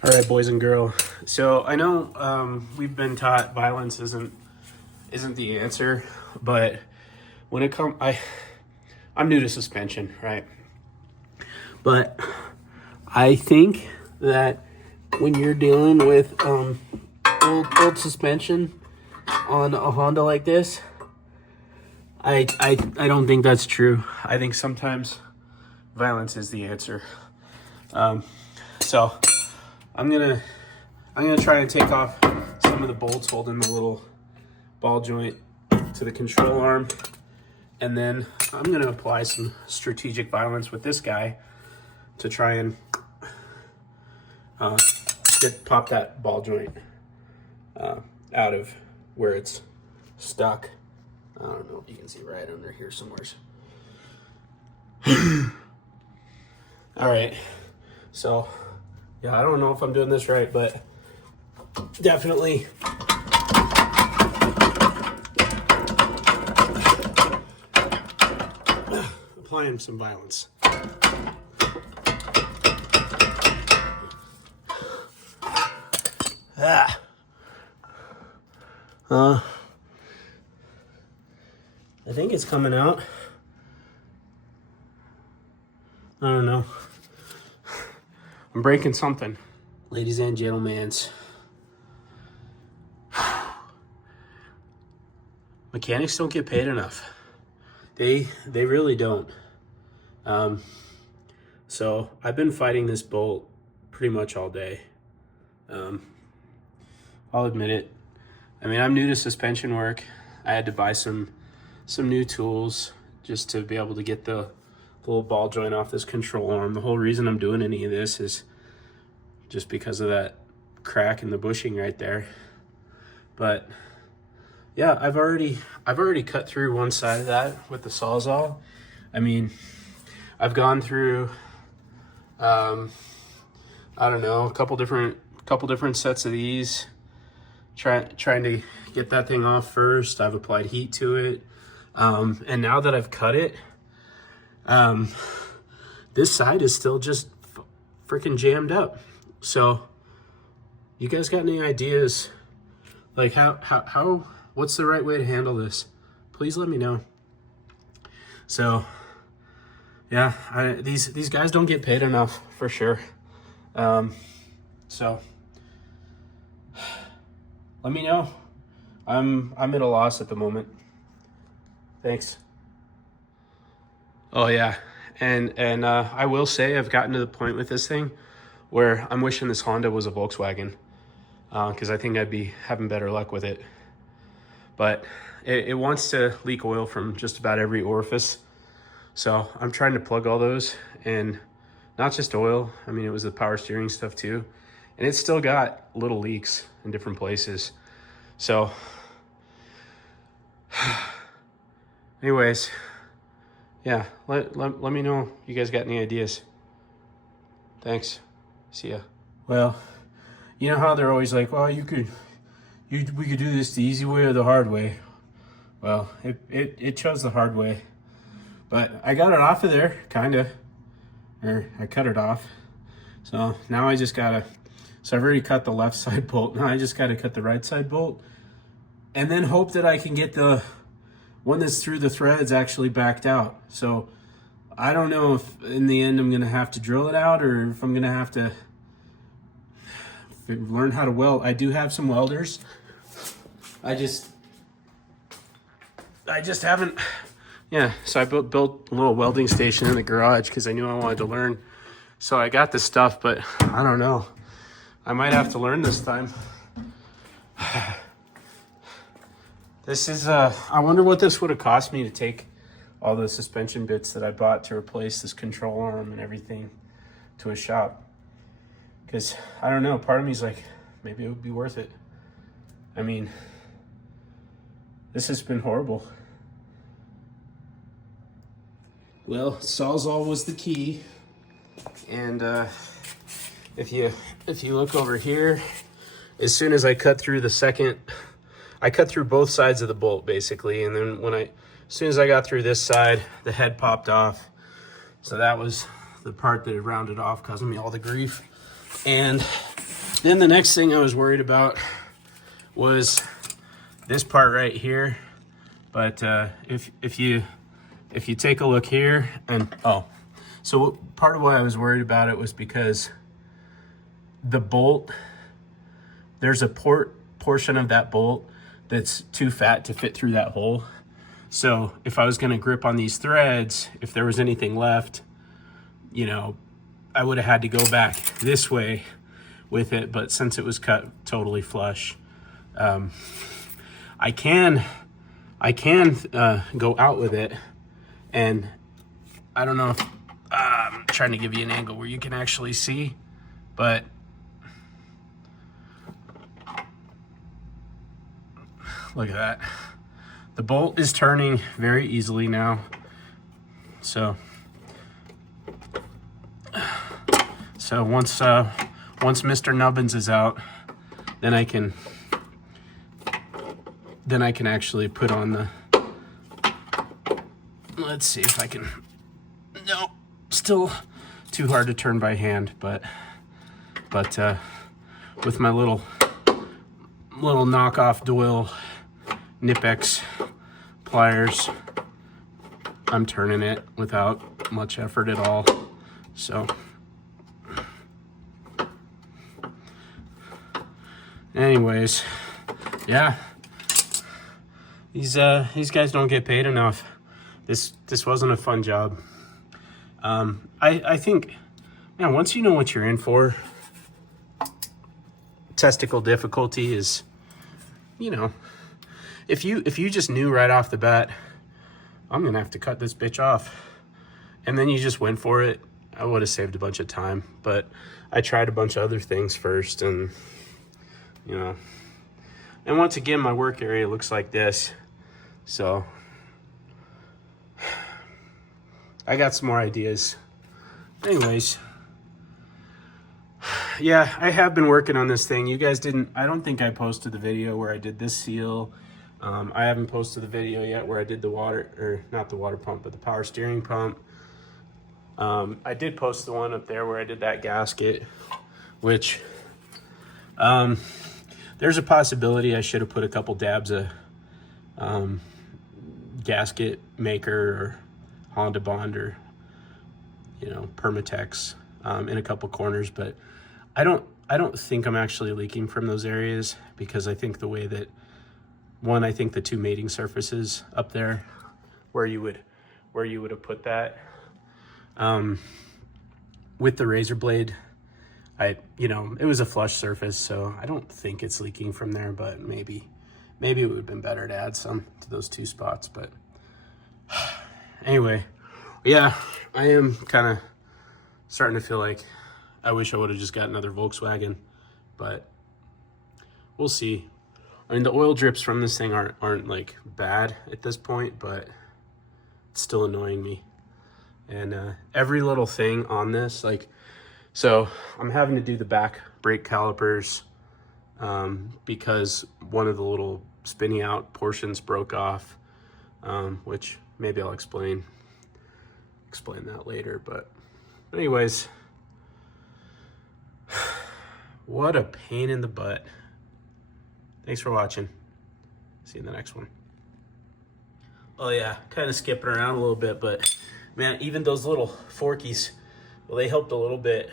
All right, boys and girl. So I know we've been taught violence isn't the answer, but when it comes, I'm new to suspension, right? But I think that when you're dealing with old suspension on a Honda like this, I don't think that's true. I think sometimes violence is the answer. So I'm gonna try and take off some of the bolts holding the little ball joint to the control arm, and then I'm gonna apply some strategic violence with this guy to try and pop that ball joint out of where it's stuck. I don't know if you can see right under here somewhere. All right, so yeah, I don't know if I'm doing this right, but definitely applying some violence. I think it's coming out. I don't know. I'm breaking something. Ladies and gentlemen, mechanics don't get paid enough. They really don't. So I've been fighting this bolt pretty much all day. I'll admit it. I mean, I'm new to suspension work. I had to buy some new tools just to be able to get the little ball joint off this control arm. The whole reason I'm doing any of this is just because of that crack in the bushing right there. But yeah, I've already cut through one side of that with the Sawzall. I mean, I've gone through I don't know, a couple different sets of these, trying to get that thing off first. I've applied heat to it, and now that I've cut it, this side is still just freaking jammed up. So you guys got any ideas, like how what's the right way to handle this? Please let me know. So yeah, these guys don't get paid enough for sure. So let me know. I'm at a loss at the moment. Thanks. Oh yeah, and I will say I've gotten to the point with this thing where I'm wishing this Honda was a Volkswagen, because I think I'd be having better luck with it. But it wants to leak oil from just about every orifice, so I'm trying to plug all those, and not just oil. I mean, it was the power steering stuff too, and it's still got little leaks in different places. So anyways, yeah, let me know if you guys got any ideas. Thanks. See ya. Well, you know how they're always like, well, we could do this the easy way or the hard way. Well, it chose the hard way. But I got it off of there, kinda. Or I cut it off. So now I just gotta, so I've already cut the left side bolt. Now I just gotta cut the right side bolt, and then hope that I can get the one that's through the threads actually backed out. So I don't know if in the end I'm gonna have to drill it out, or if I'm gonna have to learn how to weld. I do have some welders. I just haven't. Yeah, so I built a little welding station in the garage because I knew I wanted to learn. So I got the stuff, but I don't know. I might have to learn this time. This is, I wonder what this would have cost me to take all the suspension bits that I bought to replace this control arm and everything to a shop. Because, I don't know, part of me is like, maybe it would be worth it. I mean, this has been horrible. Well, Sawzall was the key. And if you look over here, as soon as I cut through the second, I cut through both sides of the bolt basically, and then as soon as I got through this side, the head popped off. So that was the part that had rounded off, causing me all the grief. And then the next thing I was worried about was this part right here. But if you take a look here, and so part of why I was worried about it was because the bolt, there's a portion of that bolt that's too fat to fit through that hole. So if I was going to grip on these threads, if there was anything left, you know, I would have had to go back this way with it. But since it was cut totally flush, I can go out with it. And I don't know if I'm trying to give you an angle where you can actually see, but look at that. The bolt is turning very easily now. So once Mr. Nubbins is out, then I can actually put on the, let's see if I can, no, still too hard to turn by hand, but with my little knockoff Doyle Nipex pliers, I'm turning it without much effort at all. So anyways, yeah, these guys don't get paid enough. This wasn't a fun job. I think, man, once you know what you're in for, testicle difficulty is, you know, if you just knew right off the bat, I'm gonna have to cut this bitch off, and then you just went for it, I would have saved a bunch of time. But I tried a bunch of other things first, and you know, and once again, my work area looks like this. So I got some more ideas. Anyways, yeah, I have been working on this thing. You guys didn't, I don't think I posted the video where I did this seal. I haven't posted the video yet where I did the water, or not the water pump, but the power steering pump. I did post the one up there where I did that gasket, which there's a possibility I should have put a couple dabs of gasket maker or Honda Bond or, you know, Permatex in a couple corners, but I don't think I'm actually leaking from those areas, because I think the way that, one, I think the two mating surfaces up there where you would have put that with the razor blade, you know, it was a flush surface, so I don't think it's leaking from there, but maybe it would have been better to add some to those two spots. But anyway, yeah, I am kind of starting to feel like I wish I would have just got another Volkswagen, but we'll see. I mean, the oil drips from this thing aren't like bad at this point, but it's still annoying me. And every little thing on this, like, so I'm having to do the back brake calipers because one of the little spinning out portions broke off, which maybe I'll explain that later. But anyways, what a pain in the butt. Thanks for watching. See you in the next one. Oh yeah, kind of skipping around a little bit, but man, even those little forkies, well, they helped a little bit.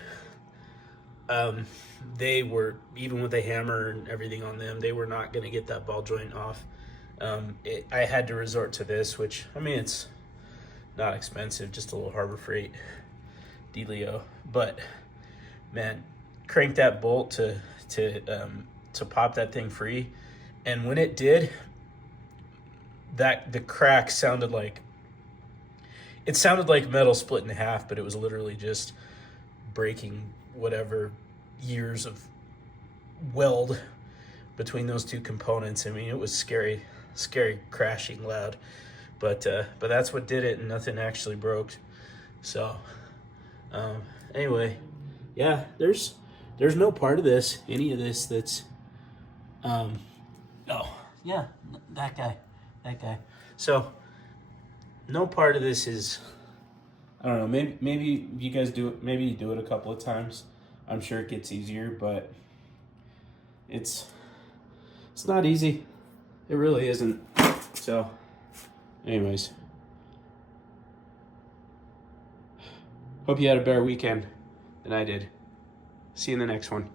They were, even with a hammer and everything on them, they were not gonna get that ball joint off. I had to resort to this, which, I mean, it's not expensive, just a little Harbor Freight dealio. But man, crank that bolt to pop that thing free, and when it did, the crack sounded like metal split in half, but it was literally just breaking whatever years of weld between those two components. I mean, it was scary crashing loud, but that's what did it, and nothing actually broke. So anyway, yeah, there's no part of this, any of this, that's oh yeah, that guy. So no part of this is, I don't know, maybe you guys do it, maybe you do it a couple of times, I'm sure it gets easier, but it's not easy. It really isn't. So, anyways, hope you had a better weekend than I did. See you in the next one.